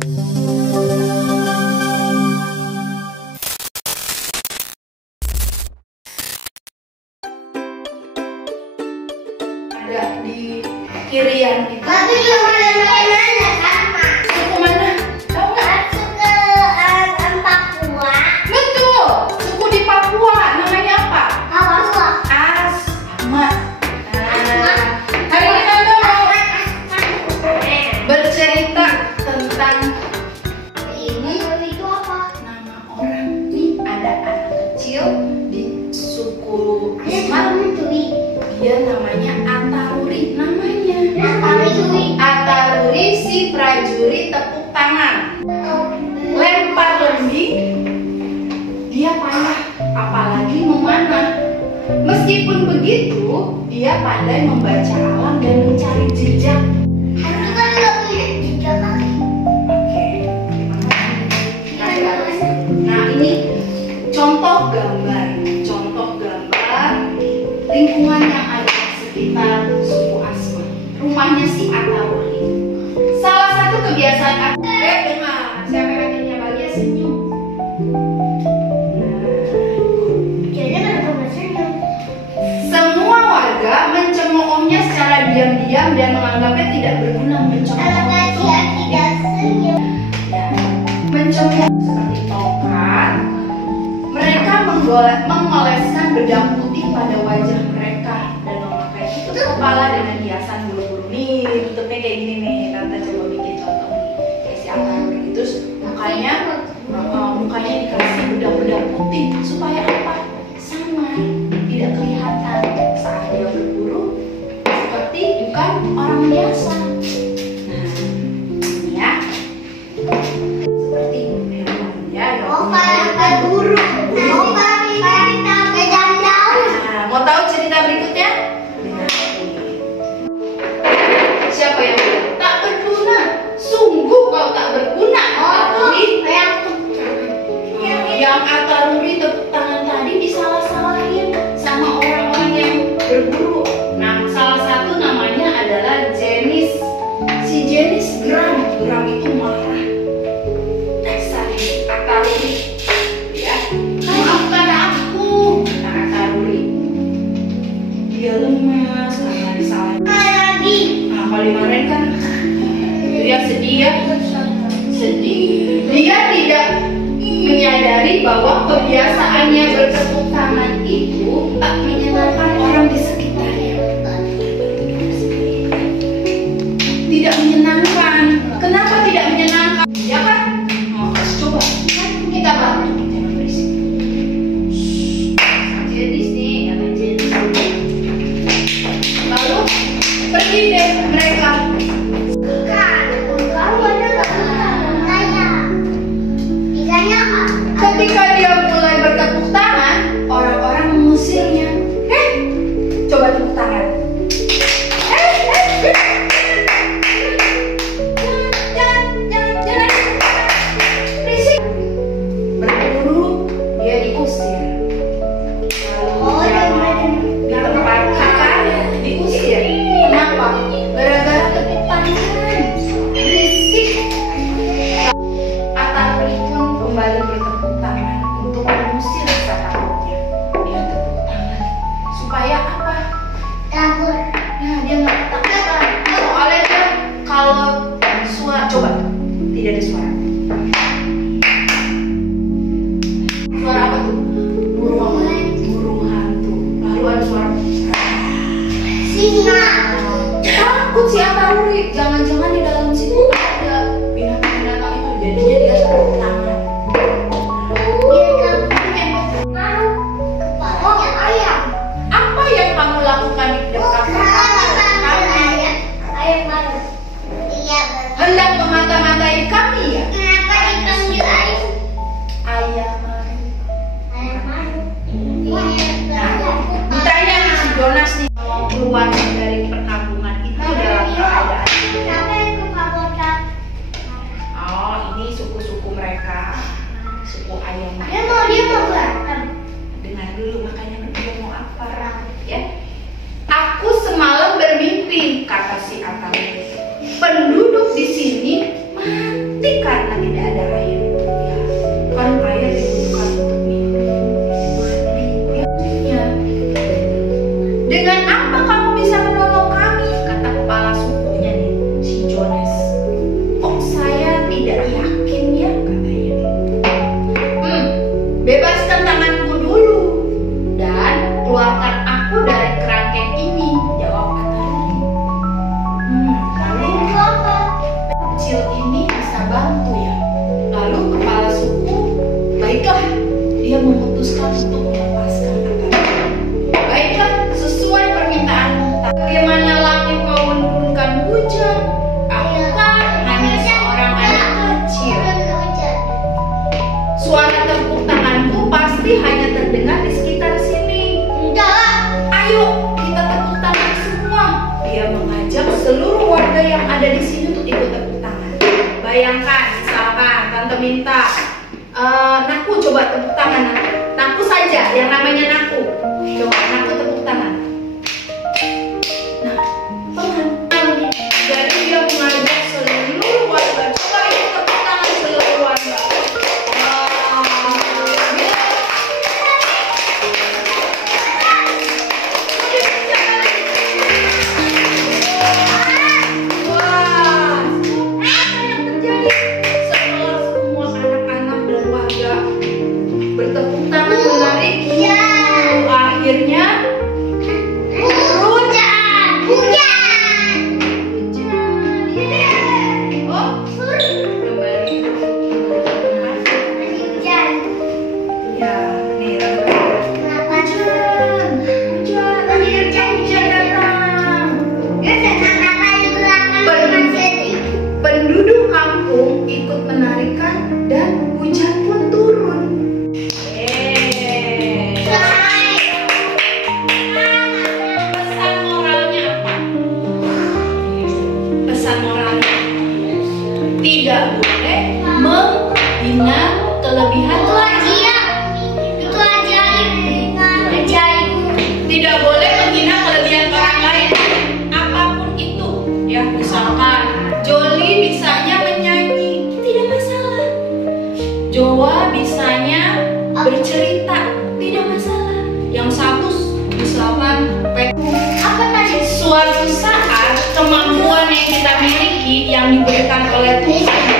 Ada di kirian itu. Tapi yang mana sama. Suku mana? Tahu nggak? Suku Papua. Betul. Suku di Papua. Namanya apa? Papua. Asmat. Hari ini tante mau bercerita tentang Ini itu apa? nama orang. Nih ada anak kecil di suku Asmat. Dia namanya Ataruri. Ataruri si prajurit tepuk tangan. Lempar lembing, dia payah, apalagi memanah. Meskipun begitu, dia pandai membaca alam dan mencari jejak. Hantu kan nggak punya jejak kaki. Oke. Nah ini contoh gambar lingkungan yang ada di sekitar suku Asmat. Rumahnya si Ataruri. Salah satu kebiasaan dengar siapa kakinya bahagia senyum. Jadi kenapa nggak senyum? Semua warga mencemoohnya secara diam-diam dan menganggapnya tidak berguna mencemooh. Kalau kalian tidak senyum. Ya, mencemooh seperti tongkat. Mereka mengoleskan bedak putih pada wajah mereka dan memakai tutup kepala dengan hiasan bulu-bulu. Nih, tutupnya kayak gini nih. Tante coba bikin contoh nih. Kayak si Ataruri. Terus mukanya dikasih bedak-bedak putih supaya apa? Samar, tidak kelihatan saat dia berburu seperti bukan orang biasa. Nah, ini ya. Seperti hewan ya. Oh, kayak burung. Oh, kayak kita pegang daun. Nah, mau tahu cerita berikutnya? Dengar ini. Siapa yang bilang tak berguna? Sungguh kau tak berguna, Ataruri. Yang Ataruri tepuk tangan tadi disalah-salahin sama orang-orang yang berburu. Nah, salah satu namanya adalah Jenis. Si Jenis geram itu marah. Dasar Ataruri. Ya, maafkan aku, kata Ataruri. Dia lemas karena disalahin. Lagi. Nah, kalau dimarahin kan dia sedih ya. Sedih. Dia tidak menyadari bahwa kebiasaannya bertepuk tangan itu tak menyenangkan orang di sekitarnya. Tidak menyenangkan. Kenapa tidak menyenangkan? Ya kan? Oh, coba kita bantu. Jangan berisik. Jenis nih, kata Jenis. Lalu pergi deh mereka. Ketika dia mulai bertepuk tangan, orang-orang mengusirnya. Coba tepuk tangan. Jangan. Berisik. Berburu, dia diusir. Di tempat kakak diusir. Kenapa? Gara-gara tepuk tangan. Berisik. Ataruri pun kembali bertepuk tangan untuk mengusir rasa takutnya. Dia tepuk tangan supaya apa? Kabur. Nah, dia nggak ketakutan. Soalnya dia kalau suara, coba tidak ada suara. Suara apa tuh? Burung hantu. Lalu ada suara Singa. takut si Ataruri. Jangan-jangan di dalam situ ada binatang-binatang itu. Jadinya dia tepuk tangan. Ayam. Apa yang kamu lakukan di dekat kami? Ayam baru. Iya, Hendak memata-matai kami ya? kenapa dipanggil ayam? Ayam. Ayam baru. Nah, ditanya nih si Jonas nih mau keluar dari perkampungan itu dalam keadaan. Kenapa yang ke Pagoda? Oh, ini suku-suku mereka. pasti hanya terdengar di sekitar sini. Enggak. Ayo kita tepuk tangan semua. Dia mengajak seluruh warga yang ada di sini untuk ikut tepuk tangan. Bayangkan, misalkan Tante minta, Naku coba tepuk tangan Naku. Naku saja, yang namanya Naku. Coba Naku tepuk tangan. Nah, pelan. Jadi dia mengajak seluruh warga. Coba yuk tepuk tangan seluruh warga. Bertepuk tangan menarik. Akhirnya Hujan. oh kembali Hujan. ya nih Kenapa? hujan akhirnya hujan datang. Penduduk kampung ikut menarikan dan hujan pun turun. Pesan moralnya apa? Pesan moralnya tidak boleh menghina kelebihan orang. Itu ajaib. Tidak boleh menghina kelebihan orang lain, apapun itu. Ya, misalkan Joli bisanya menyanyi, tidak masalah. Joa bisanya bercerita, tidak masalah. Yang satu misalkan Apa tadi? suatu saat kemampuan yang kita miliki yang diberikan oleh Tuhan